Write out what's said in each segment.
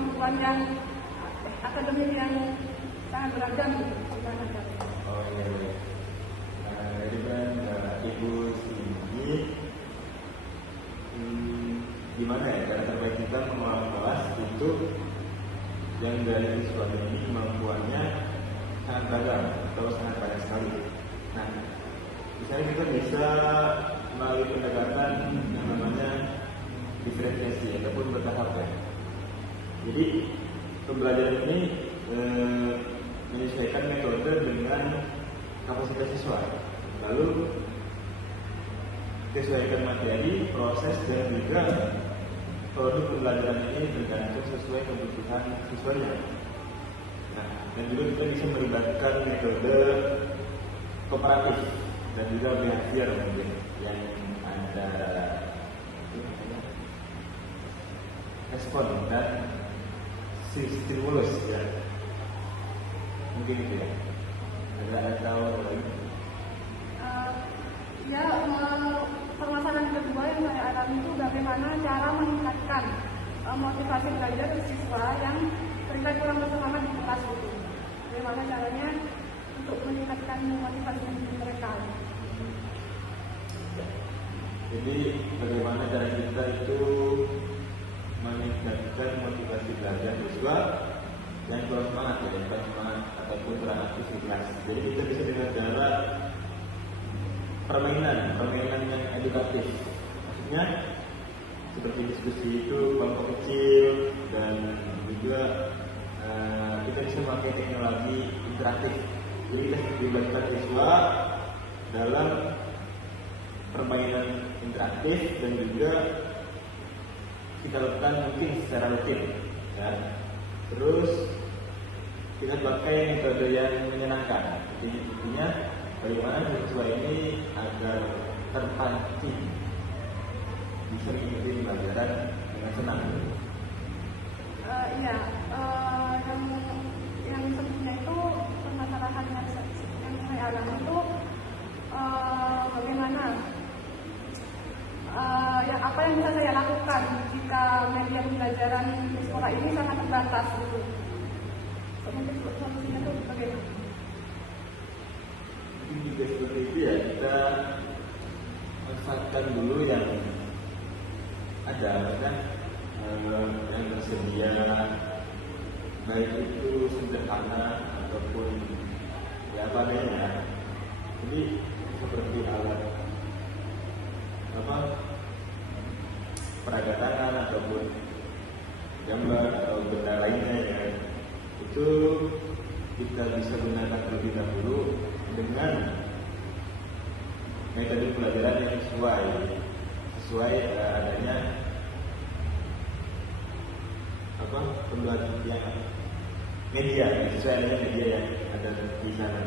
kemampuan yang akademik yang sangat beragam gitu. Gimana kan? Oh iya, iya. Jadi kan Ibu Cindy, gimana ya cara terbaik kita mengelola kelas untuk yang dari siswa ini kemampuannya sangat beragam atau sangat banyak sekali. Nah, misalnya kita bisa melalui pendekatan yang namanya diferensiasi ataupun bertahap ya. Jadi pembelajaran ini menyesuaikan metode dengan kapasitas siswa. Lalu sesuaikan materi, proses dan juga produk pembelajaran ini tergantung sesuai kebutuhan siswanya. Nah, dan juga kita bisa melibatkan metode kooperatif dan juga behavior mungkin yang ada respon dan stimulus ya. Mungkin itu ya. Ada tahu lagi? Permasalahan kedua yang saya alami itu bagaimana cara meningkatkan motivasi belajar siswa yang seringkali kurang bersemangat di kelas itu. Bagaimana caranya untuk meningkatkan motivasi mereka? Jadi bagaimana cara kita itu meningkatkan motivasi belajar siswa yang kurang semangat ya, kurang semangat ataupun kurang aktif di kelas. Jadi kita bisa dengan cara permainan yang edukatif. Maksudnya seperti diskusi itu kelompok kecil dan juga kita bisa memakai teknologi interaktif. Jadi kita melibatkan siswa dalam permainan interaktif dan juga kita lakukan mungkin secara rutin ya. Terus kita pakai metode yang menyenangkan. Jadi intinya bagaimana siswa ini agar terpancing bisa mengikuti pelajaran dengan senang. Yang sebetulnya itu permasalahan yang saya alami itu bagaimana apa yang bisa saya lakukan jika media pembelajaran di sekolah ini sangat terbatas gitu. Mungkin solusinya itu bagaimana? Mungkin juga seperti itu ya, kita manfaatkan dulu yang ada kan, yang tersedia, baik itu sederhana ataupun ya apa adanya. Jadi seperti alat peraga tangan ataupun gambar atau benda lainnya ya, itu kita bisa gunakan terlebih dahulu dengan metode pelajaran yang sesuai adanya pembelajaran yang media yang ada di sana.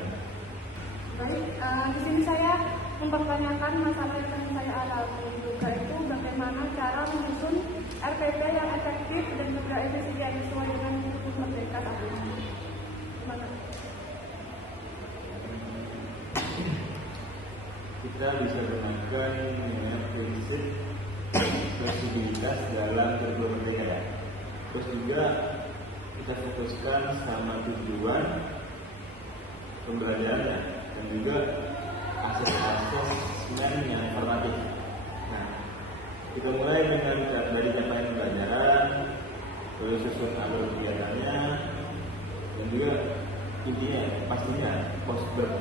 Baik, di sini saya mempertanyakan masalah yang saya alami juga itu bagaimana cara menyusun RPP yang efektif dan juga efisien sesuai dengan kebutuhan merdeka saat ini. Gimana? Kita bisa gunakan prinsip fleksibilitas dalam berbuat merdeka ya. Terus juga kita fokuskan sama tujuan pembelajarannya dan juga asesmen yang formatif. Nah, kita mulai dengan dari capaian pembelajaran, terus susun alur kegiatannya, dan juga intinya pastinya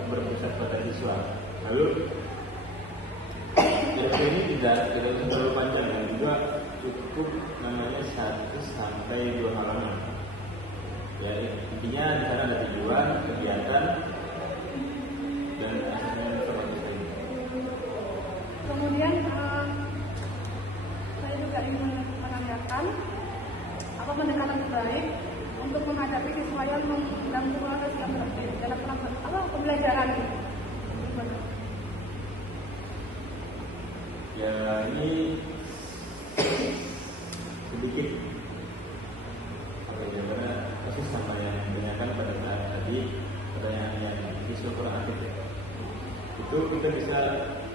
berpusat pada siswa. Lalu ini tidak terlalu panjang dan juga cukup namanya 1 sampai 2 halaman. Ya, intinya di sana ada tujuan, kegiatan, dan asesmen formatif ini. Kemudian saya juga ingin menanyakan apa pendekatan terbaik untuk menghadapi siswa yang dalam proses yang dalam pembelajaran. Ya, ini sedikit karena kasus sama yang ditanyakan pada saat tadi, pertanyaan yang siswa kurang aktif ya. Itu kita bisa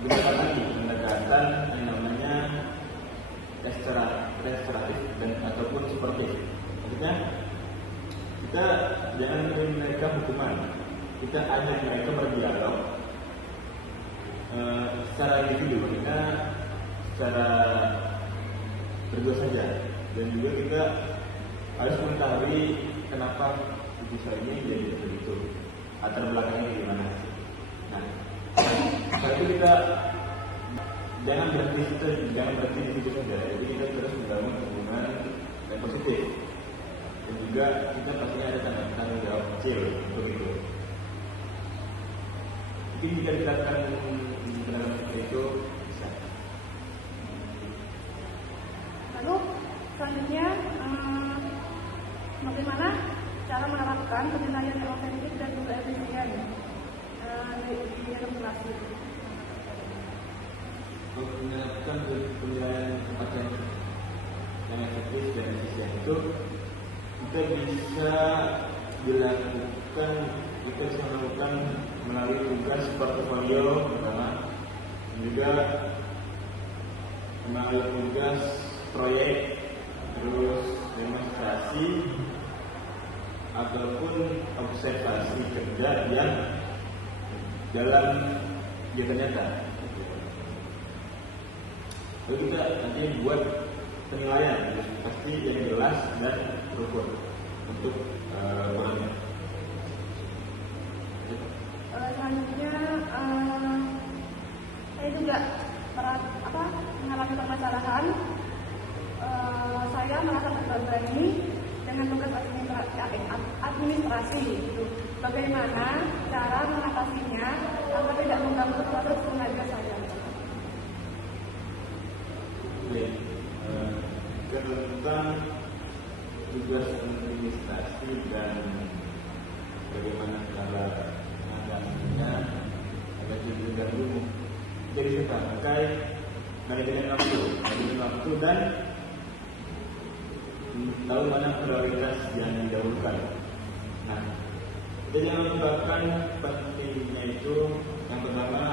gunakan lagi pendekatan yang namanya restoratif dan ataupun suportif. Maksudnya kita jangan beri mereka hukuman, kita ajak mereka berdialog secara individu, kita secara berdua saja, dan juga kita harus mengetahui kenapa siswa ini jadi seperti itu, latar belakangnya gimana. Nah, setelah itu kita jangan berhenti di situ saja. Jadi kita terus membangun hubungan yang positif, dan juga kita pastinya ada tanggung jawab kecil untuk itu. Mungkin jika dilakukan seperti itu bisa. Lalu selanjutnya bagaimana cara menerapkan penilaian yang otentik dan juga efisien di dalam kelas? Untuk menerapkan penilaian tempat yang efektif dan efisien itu kita bisa melakukan melalui tugas portofolio pertama, dan juga melalui tugas proyek, terus demonstrasi ataupun observasi kerja yang dalam kegiatan nyata. Lalu kita nanti buat penilaian pasti yang jelas dan terukur untuk polanya. Selanjutnya saya juga mengalami permasalahan. Saya merasa terbebani dengan tugas administrasi. Gitu. Bagaimana cara mengatasinya agar tidak mengganggu proses mengajar saya? Tentang tugas administrasi dan bagaimana cara mengatasinya agar tidak terganggu, jadi kita pakai manajemen waktu dan tahu mana prioritas yang didahulukan. Nah, jadi yang menyebabkan pentingnya itu yang pertama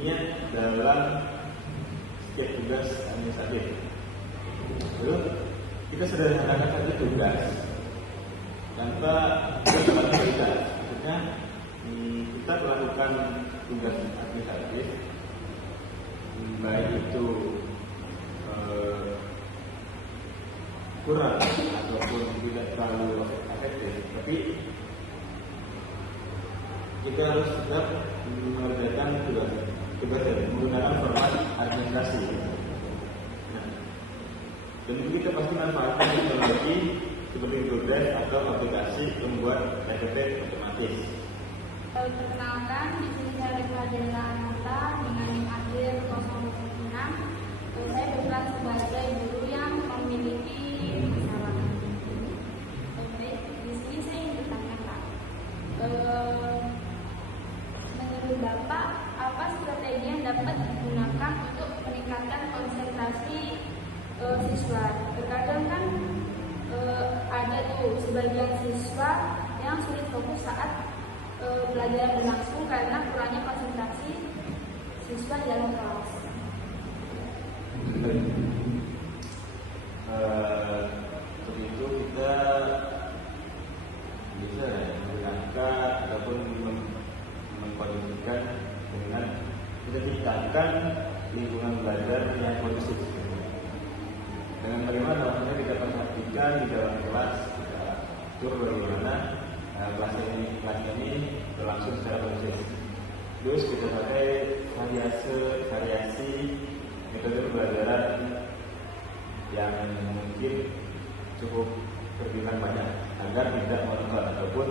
niat dalam setiap tugas administratif. Lalu kita sederhanakan saja tugas tanpa prioritas. Maksudnya kita melakukan tugas administratif, baik itu kurang ataupun tidak terlalu efektif, tapi kita harus tetap mengerjakan tugas menggunakan format administrasi. Nah, dan kita pasti manfaatkan teknologi seperti Google Drive atau aplikasi membuat PPT otomatis. Perkenalkan, di sini saya Rekladela Ananta dengan NIM akhir 006. Saya berperan sebagai guru yang memiliki masalah. Oke, di sini saya ingin bertanya, Pak. Menurut Bapak, apa strategi yang dapat digunakan untuk meningkatkan konsentrasi siswa? Terkadang kan ada tuh sebagian siswa yang sulit fokus saat pelajaran berlangsung karena kurangnya konsentrasi siswa di dalam kelas. Untuk itu kita bisa mengangkat ataupun mengkondisikan dengan kita ciptakan lingkungan belajar yang kondusif. Dengan bagaimana namanya kita perhatikan di dalam kelas, kita atur bagaimana kelas ini berlangsung secara kondusif. Terus kita pakai variasi metode pembelajaran yang mungkin cukup berbilang banyak agar tidak monoton ataupun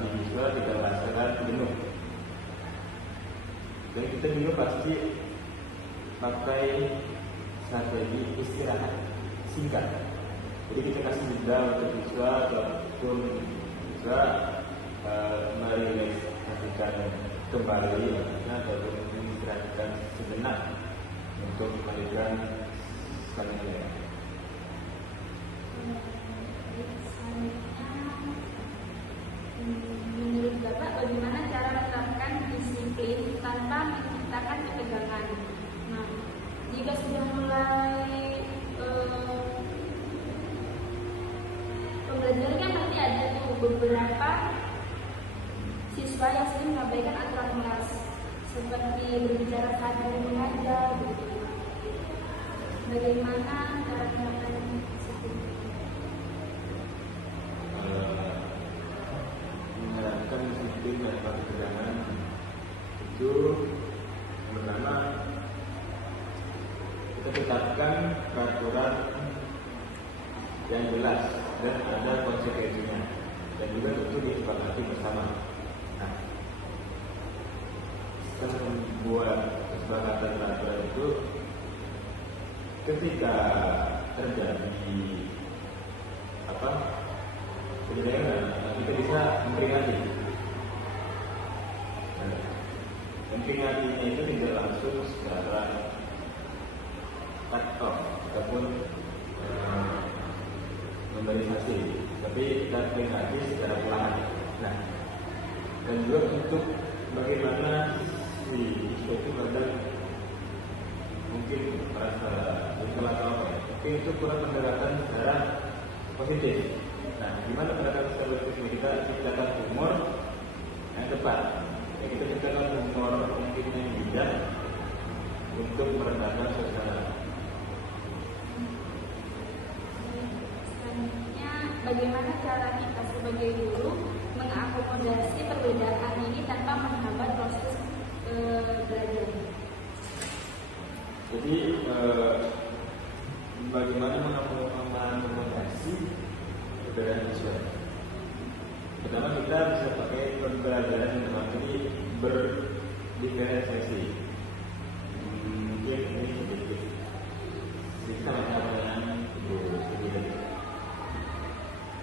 siswa tidak merasakan jenuh. Dan kita juga pasti pakai strategi istirahat singkat. Jadi kita kasih jeda untuk siswa ataupun siswa merelaksasikan kembali ataupun istirahatkan sejenak untuk melanjutkan selanjutnya. Menurut Bapak, bagaimana cara menerapkan disiplin tanpa menciptakan ketegangan? Nah, jika sudah mulai sebenarnya pasti ada tuh beberapa siswa yang sering mengabaikan aturan kelas seperti berbicara saat guru mengajar gitu. Bagaimana cara menerapkan disiplin? Menerapkan disiplin dan ketegangan itu yang pertama kita tetapkan peraturan yang jelas dan ada konsekuensinya dan juga tentu disepakati bersama. Nah, setelah membuat kesepakatan peraturan itu, ketika terjadi penyelewengan, kita bisa memperingati. Memperingatinya itu tidak langsung secara cut-off ataupun memberi sanksi, tapi kita peringati secara perlahan. Nah, dan juga untuk bagaimana si siswa itu kadang mungkin merasa bersalah atau apa ya, tapi itu kurang pendekatan secara positif. Nah, gimana pendekatan secara positif ini? Kita ciptakan humor yang tepat. Ya, kita ciptakan humor mungkin yang bijak untuk meredakan suasana. Selanjutnya, bagaimana cara kita sebagai guru mengakomodasi perbedaan ini tanpa menghambat proses belajar? Jadi bagaimana mengakomodasi perbedaan siswa? Pertama, kita bisa pakai pembelajaran yang ini berdiferensiasi. Mungkin ini sedikit sama dengan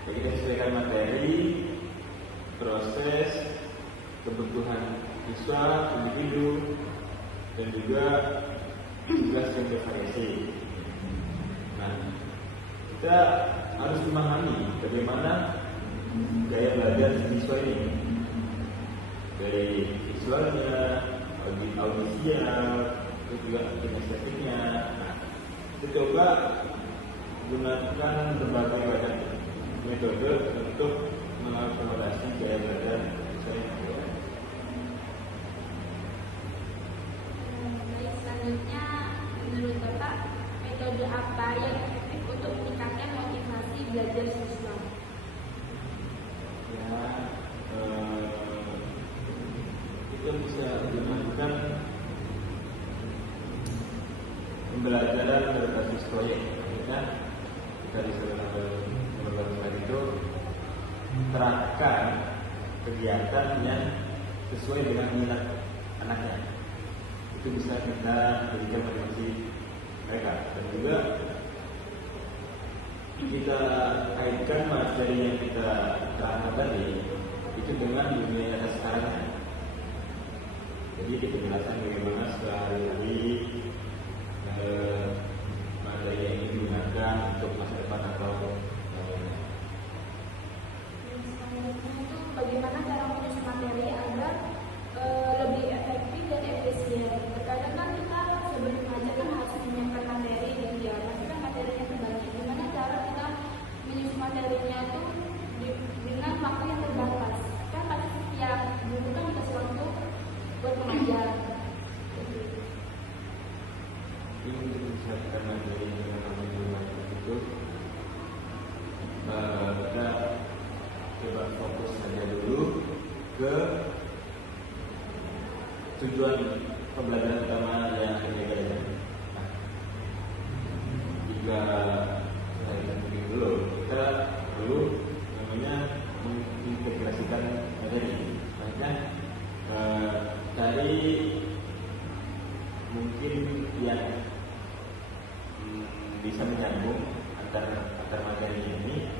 ya, kita sesuaikan materi, proses, kebutuhan siswa, individu, dan juga tugas yang bervariasi. Nah, kita harus memahami bagaimana gaya belajar siswa ini, dari visualnya, audisinya, terus juga kinestetiknya. Nah, kita coba gunakan berbagai macam metode untuk mengakomodasi gaya belajar siswa ini. Selanjutnya, menurut Bapak, metode apa yang efektif untuk meningkatkan motivasi belajar siswa? Ya, kita bisa gunakan pembelajaran berbasis proyek. Artinya kita bisa melakukan itu terapkan kegiatan yang sesuai dengan minat anaknya. Itu bisa kita berikan motivasi mereka, dan juga kita kaitkan materi yang kita terangkan tadi itu dengan dunia nyata sekarang. Jadi kita jelaskan bagaimana sehari-hari materi yang ini digunakan untuk masa depan atau Selanjutnya itu bagaimana cara menyusun materi agar lebih efektif dan efisien. Terkadang kan kita sebelum mengajar kan harus menyiapkan materi dan dia pasti kan materinya terbanyak. Gimana cara kita menyusun materinya itu dengan waktu yang terbatas? Kan pasti setiap guru kan dikasih waktu buat mengajar. ini untuk menyiapkan materi yang namanya itu. Kita coba fokus saja dulu ke tujuan pembelajaran utama yang akan kita belajar. Nah, jika saya mungkin dulu, kita dulu namanya mengintegrasikan materi. Maksudnya dari mungkin yang bisa menyambung antar materi ini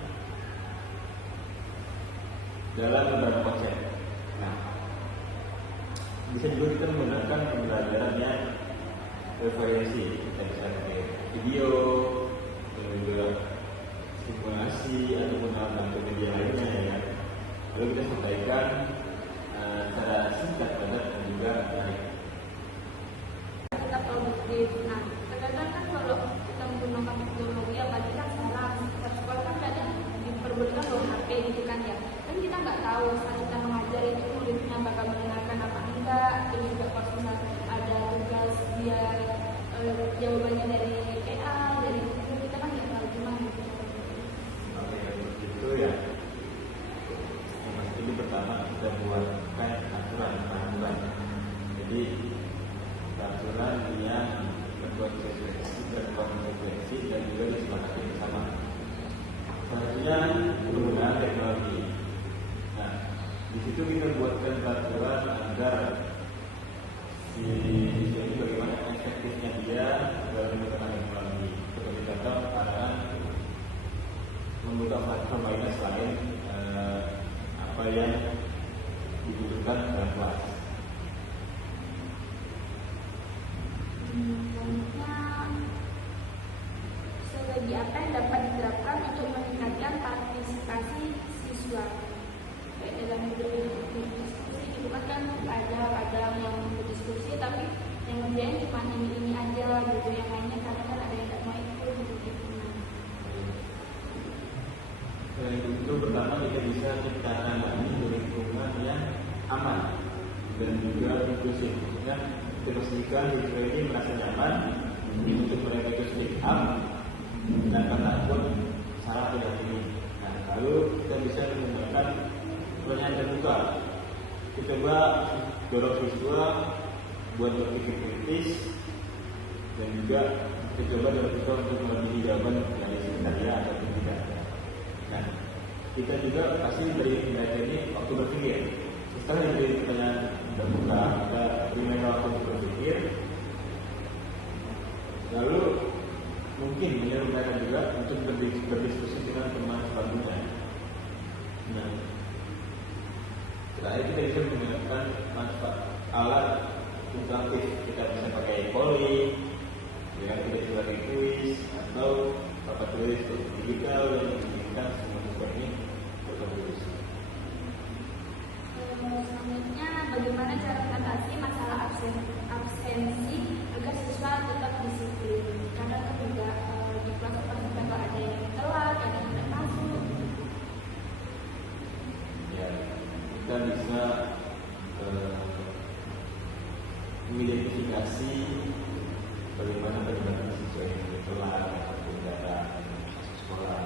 dalam beberapa konsep. Nah, bisa juga kita menggunakan pembelajaran yang bervariasi. Kita bisa pakai video, dan juga simulasi ataupun alat media lainnya ya. Lalu kita sampaikan secara singkat, padat, dan juga menarik. Kita produktif. Nah, terkadang kan kalau kita menggunakan teknologi apalagi kan sekarang sekolah kan kadang diperbolehkan bawa HP gitu kan ya. Kan kita nggak tahu saat kita mengajar itu muridnya bakal mendengarkan apa enggak. Terus juga kalau misalnya ada tugas dia jawabannya dari PA, dari guru, kita kan nggak tahu gimana gitu. Oke, itu ya. Yang pasti pertama kita buatkan aturan peraturan. Jadi peraturan yang berkonsekuensi dan juga disepakati bersama. Selanjutnya penggunaan teknologi. Nah, di situ kita buatkan peraturan agar si siswa ini bagaimana efektifnya dia dalam menggunakan teknologi. Seperti contoh, arahan membuka platform lainnya selain apa yang dibutuhkan dalam kelas. Strategi apa yang dapat diterapkan untuk meningkatkan partisipasi siswa? Kayak dalam berdiskusi itu kan ada yang berdiskusi tapi yang ngerjain cuma ini aja gitu, yang lainnya karena kan ada yang tidak mau ikut gitu. Itu pertama kita bisa ciptakan lagi lingkungan yang aman dan juga inklusif. Maksudnya kita pastikan siswa ini merasa nyaman untuk mereka itu speak up dan takut salah tidak ini. Nah, lalu kita bisa menggunakan pertanyaan terbuka. Kita coba dorong siswa buat berpikir kritis dan juga kita coba dorong siswa untuk melebihi jawaban dari sekitarnya atau tidak. Nah, kita juga pasti beri mereka ini waktu berpikir. Setelah diberi pertanyaan terbuka, kita beri mereka waktu untuk berpikir. Lalu mungkin menyuruh mereka juga untuk berdiskusi dengan teman sebagainya. Nah, terakhir kita bisa menggunakan manfaat alat interaktif. Kita bisa pakai polling, ya kita bisa pakai kuis atau papan tulis digital yang memungkinkan semua siswa ini berkontribusi. Selanjutnya, bagaimana cara mengatasi masalah absensi agar siswa tetap disiplin? Karena kan juga di kelas pasti bakal ada yang telat, ada yang tidak masuk. Ya, kita bisa mengidentifikasi bagaimana perjalanan siswa yang telat atau tidak masuk sekolah.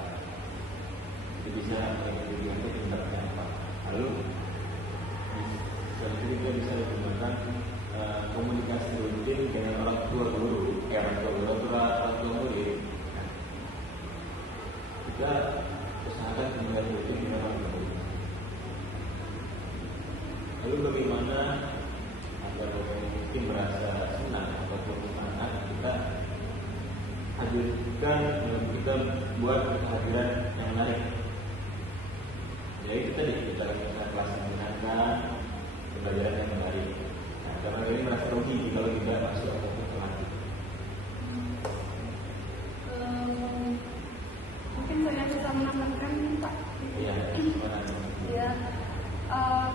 Itu bisa mengidentifikasi tindakan apa. Lalu selanjutnya kita bisa menggunakan komunikasi rutin dengan orang tua guru, orang tua murid. Kita usahakan komunikasi rutin dengan orang tua murid. Lalu bagaimana agar mungkin merasa senang ataupun semangat, kita hadirkan, kita buat kehadiran yang menarik. Jadi tadi kita lakukan kelas yang menyenangkan, pembelajaran yang menarik. Nah, karena ini merasa rugi kalau tidak masuk ataupun telat. Mungkin saya bisa menambahkan Pak. Iya, Ya,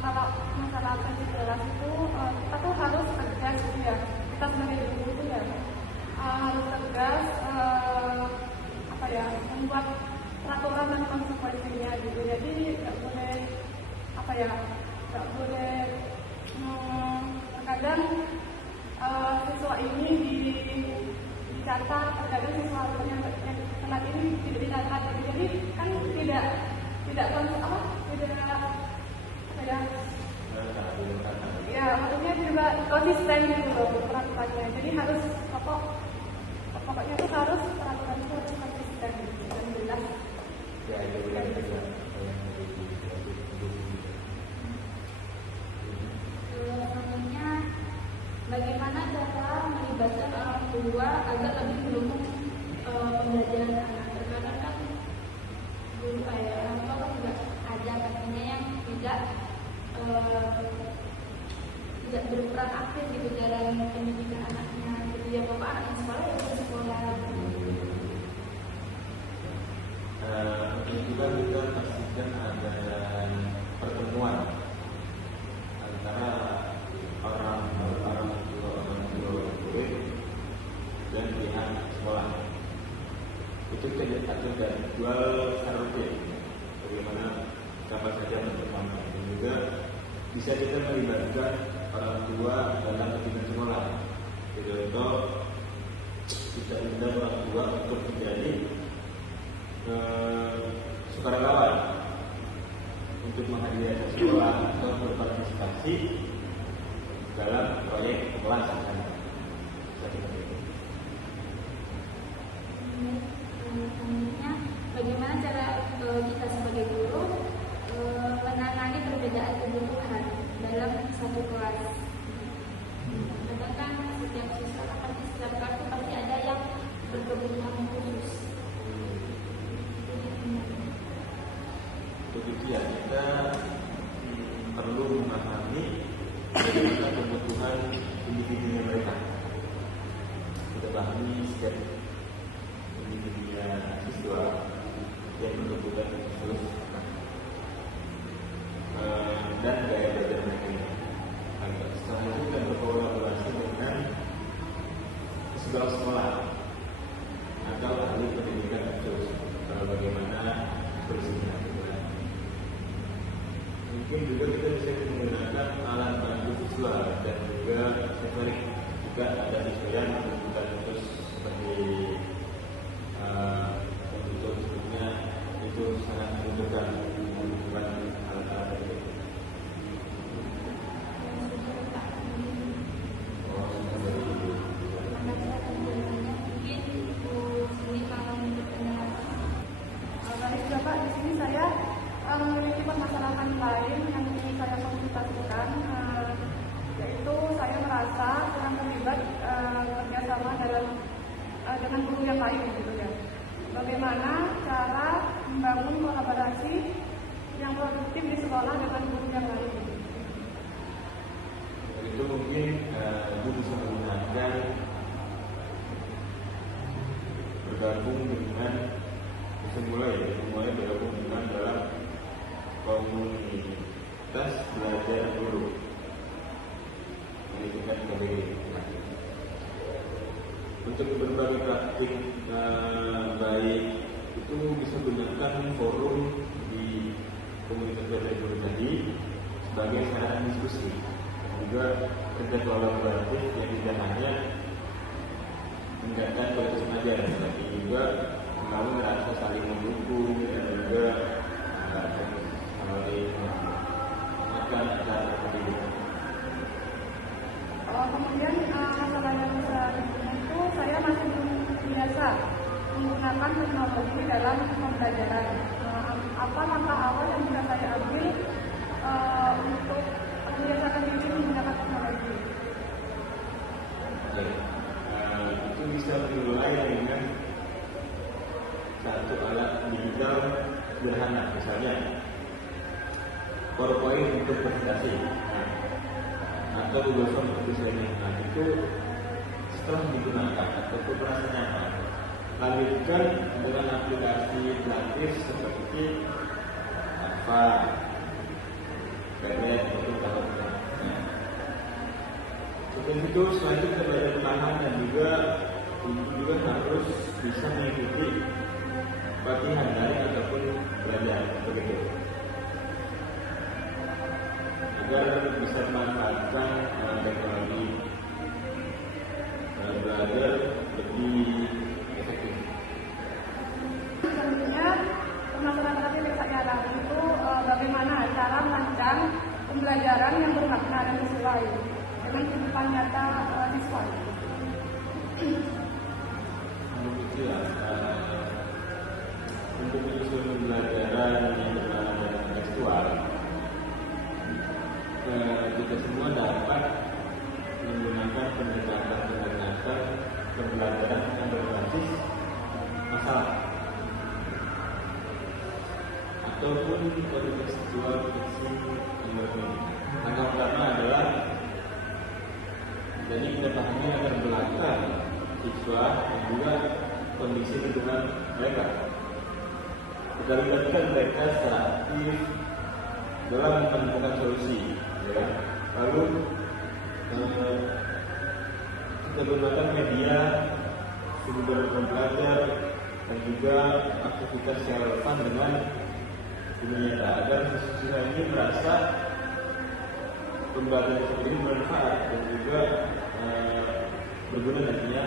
kalau masalah absensi kelas itu kita tuh harus tegas gitu ya. Kita sebagai guru itu ya harus tegas membuat peraturan dan konsekuensinya gitu. Jadi nggak boleh nggak boleh terkadang siswa ini dicatat, terkadang siswa yang telat ini tidak dicatat. Jadi kan tidak ya maksudnya juga konsisten gitu loh peraturannya. Jadi harus pokoknya itu harus peraturan itu harus konsisten dan jelas. Ya, itu juga. Selanjutnya, bagaimana cara melibatkan orang tua agar lebih mendukung pembelajaran anak? Terkadang kan guru orang tua kan juga ada katanya yang tidak berperan aktif gitu dalam pendidikan anaknya. Gitu ya, bapak anaknya sekolah ya udah sekolah. Untuk juga kita pastikan ada pertemuan antara orang tua murid dan pihak sekolah. Itu kita atur jadwal secara rutin. Jadi saja pertemuan, dan juga bisa kita melibatkan orang tua dalam kepentingan sekolah. Contoh, kita undang orang tua untuk menjadi sukarelawan untuk menghadiri acara sekolah atau berpartisipasi dalam proyek kelas. Selanjutnya, bagaimana cara kita sebagai guru menangani perbedaan kebutuhan dalam satu kelas? Karena kan setiap siswa setiap kelas pasti ada yang berkebutuhan khusus. Begitu ya, kita perlu memahami bagaimana kebutuhan individunya mereka. Kita pahami setiap individunya siswa yang berkebutuhan khusus dan gaya belajar mereka ini. Setelah itu kita berkolaborasi dengan segala sekolah atau ahli pendidikan khusus. Bagaimana solusinya? Mungkin juga kita bisa menggunakan alat bantu visual dan juga sensorik. Jika ada siswa yang membutuhkan khusus seperti komputer sebelumnya, itu sangat membutuhkan alat-alat itu. Baik Bapak, di sini saya memiliki permasalahan lain yang ingin saya konsultasikan, yaitu saya merasa kurang terlibat kerjasama dengan guru yang lain, gitu ya. Bagaimana cara membangun kolaborasi yang produktif di sekolah dengan guru yang lain? Itu mungkin Ibu bisa menggunakan bergabung dengan mulai bergabung dengan dalam komunitas belajar guru di tingkat KBG. Untuk berbagai praktik baik itu bisa gunakan forum di komunitas belajar guru tadi sebagai sarana diskusi, juga kerja kolaboratif yang tidak hanya meningkatkan kualitas mengajar, tapi juga membangun rasa saling mendukung dan juga saling mengajarkan acara pendidikan. Kemudian masalah yang besar itu saya masih belum biasa menggunakan teknologi dalam pembelajaran. Apa langkah awal yang bisa saya ambil untuk membiasakan diri menggunakan teknologi? Itu bisa dimulai dengan satu alat digital sederhana, misalnya PowerPoint untuk presentasi, atau Google Form untuk desainnya. Itu setelah digunakan ataupun merasa nyaman, lanjutkan dengan aplikasi gratis seperti Canva, Padlet, untuk PowerPoint. Seperti itu, selanjutnya kita belajar perlahan dan juga harus bisa mengikuti pelatihan daring ataupun belajar begitu, agar bisa memanfaatkan teknologi belajar lebih efektif. Selanjutnya permasalahan tadi yang saya alami itu bagaimana cara merancang pembelajaran yang bermakna dan sesuai dengan kehidupan nyata siswa. Untuk menyusun pembelajaran yang bermakna dan tekstual, kita semua dapat menggunakan pendekatan pembelajaran yang berbasis masalah ataupun kontekstual fixing learning. Langkah pertama adalah jadi kita pahami latar belakang siswa dan juga kondisi lingkungan mereka. Kita libatkan mereka secara aktif dalam menemukan solusi, ya. Lalu kita gunakan media, sumber belajar dan juga aktivitas yang relevan dengan dunia nyata agar siswa ini merasa pembelajaran seperti ini bermanfaat dan juga berguna nantinya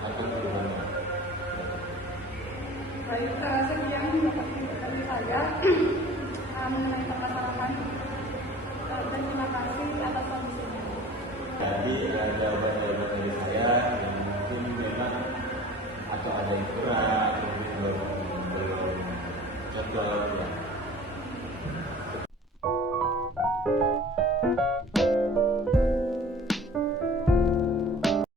akan berguna. Baik, sekian dapat dari saya mengenai permasalahan dan terima kasih atas solusinya. Jadi jawaban-jawaban dari saya yang mungkin memang atau ada yang kurang, mungkin belum cocok